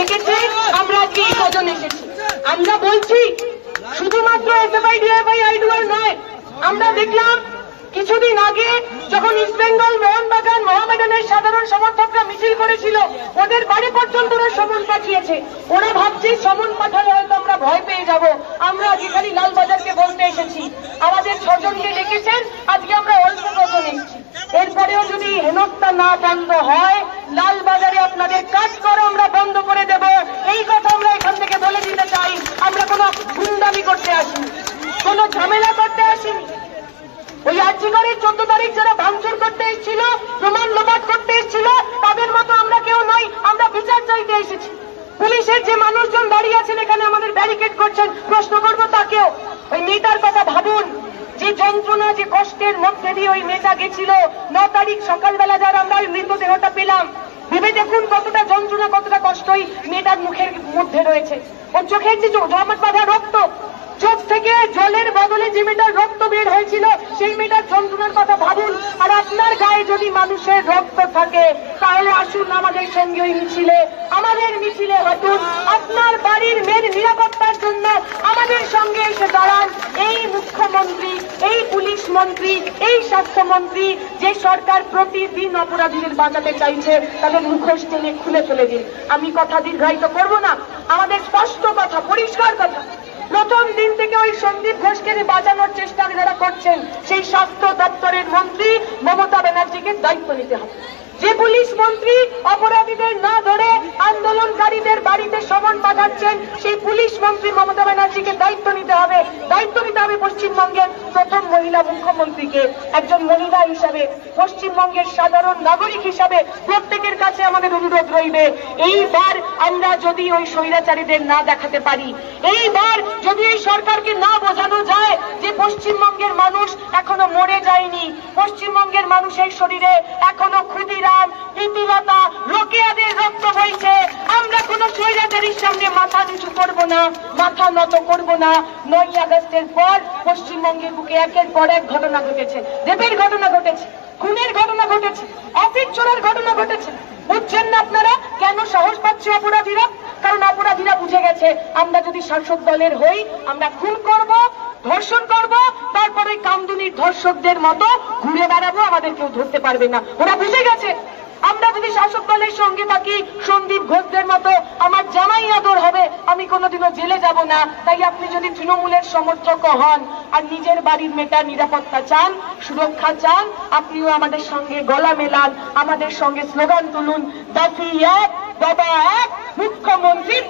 ডেকেছে আমরা আজকে এই এসেছি? আমরা বলছি, শুধুমাত্র এসএফআই ডিএফআই আইডুয়ার নয়। আমরা দেখলাম, কিছুদিন আগে যখন ইস্ট বেঙ্গল মোহনবাগান মোহামেডানের সাধারণ সমর্থকরা মিছিল করেছিল, ওদের বাড়ি পর্যন্ত ওরা সমন পাঠিয়েছে। ওরা ভাবছে, সমন পাঠালে হয়তো আমরা ভয় পেয়ে যাব। আমরা আজকে খালি লালবাজারকে বলতে এসেছি। আমাদের ছজনকে ডেকেছেন, আজকে আমরা অল্প কজন এসেছি। এরপরেও যদি হেনস্থা না বন্ধ হয় লালবাজারে আপনাদের কাজ করো আমরা বন্ধ করে দেব। এই কথা আমরা এখান থেকে বলে দিতে চাই। আমরা কোনো গুন্ডামি করতে আসিনি। কোনো ঝামেলা করতে আসিনি। ওই আর্জিকারের চোদ্দ তারিখ যারা ভাঙচুর করতে এসেছিল, প্রমাণ লোপাট করতে এসেছিল, তাদের মতো আমরা কেউ নই। আমরা বিচার চাইতে এসেছি। পুলিশের যে মানুষজন দাঁড়িয়ে আছেন এখানে আমাদের ব্যারিকেড করছেন, প্রশ্ন করব তাকেও। ওই মেয়েটার কথা যন্ত্রণা যে কষ্টের মধ্যে দিয়ে ওই মেয়েটা গেছিল, ন তারিখ সকালবেলা যারা আমরা ওই মৃতদেহটা পেলাম। ভেবে দেখুন কতটা যন্ত্রণা, কতটা কষ্ট ওই মেয়েটার মুখের মধ্যে রয়েছে। ওর চোখের যে জমাট বাঁধা রক্ত, চোখ থেকে জলের বদলে যে মেয়েটার রক্ত বের হয়েছিল, সেই মেয়েটার যন্ত্রণার কথা ভাবুন। আর আপনার গায়ে যদি মানুষের রক্ত থাকে, তাহলে আসুন আমাদের সঙ্গে ওই মিছিলে। আমাদের মিছিলে হাঁটুন আপনার বাড়ির মেয়ের নিরাপত্তার জন্য আমাদের সঙ্গে এসে দাঁড়ান। এই মুখ্যমন্ত্রী, এই পুলিশ মন্ত্রী, এই স্বাস্থ্যমন্ত্রী, যে সরকার প্রতিদিন অপরাধীদের বাঁচাতে চাইছে, তাদের মুখোশ টেনে খুলে ফেলে দিন। আমি কথা দীর্ঘায়িত করব না। আমাদের স্পষ্ট কথা, পরিষ্কার কথা। প্রথম দিন থেকে ওই সন্দীপ ঘোষকে বাঁচানোর চেষ্টা যারা করছেন, সেই স্বাস্থ্য দপ্তরের মন্ত্রী মমতা ব্যানার্জিকে দায়িত্ব নিতে হবে। যে পুলিশ মন্ত্রী অপরাধীদের না ধরে আন্দোলনকারীদের বাড়িতে সমন পাঠাচ্ছেন, সেই পুলিশ মন্ত্রী মমতা ব্যানার্জিকে দায়িত্ব নিতে হবে। দায়িত্ব নিতে হবে পশ্চিমবঙ্গের প্রথম মহিলা মুখ্যমন্ত্রীকে। একজন মহিলা হিসাবে, পশ্চিমবঙ্গের সাধারণ নাগরিক হিসাবে প্রত্যেকের কাছে আমাদের অনুরোধ রইবে, এইবার আমরা যদি ওই স্বৈরাচারীদের না দেখাতে পারি, এইবার যদি এই সরকারকে না বোঝানো যায় যে পশ্চিমবঙ্গের মানুষ এখনও মরে যায়নি, পশ্চিমবঙ্গের মানুষের শরীরে এখনও ক্ষুদিরাম না, মাথা নত করব না। নয় আগস্টের পর পশ্চিমবঙ্গের বুকে একের পর এক ঘটনা ঘটেছে। রেপের ঘটনা ঘটেছে, খুনের ঘটনা ঘটেছে অফিস চোরের ঘটনা ঘটেছে। বুঝছেন না আপনারা কেন সাহস পাচ্ছে অপরাধীরা? কারণ অপরাধীরা বুঝে গেছে, আমরা যদি শাসক দলের হই, আমরা খুন করব, ধর্ষণ করব, তারপরে কামদুনির ধর্ষকদের মতো ঘুরে বেড়াবো, আমাদের কেউ ধরতে পারবে না। ওরা বুঝে গেছে। আমরা যদি শাসক দলের সঙ্গে থাকি, সন্দীপ ঘোষদের মতো আমার জামাই আদর হবে, আমি কোনোদিনও জেলে যাব না। তাই আপনি যদি তৃণমূলের সমর্থক হন আর নিজের বাড়ির মেয়েটার নিরাপত্তা চান, সুরক্ষা চান, আপনিও আমাদের সঙ্গে গলা মেলান, আমাদের সঙ্গে স্লোগান তুলুন দাফি এক বাবা এক মুখ্যমন্ত্রীর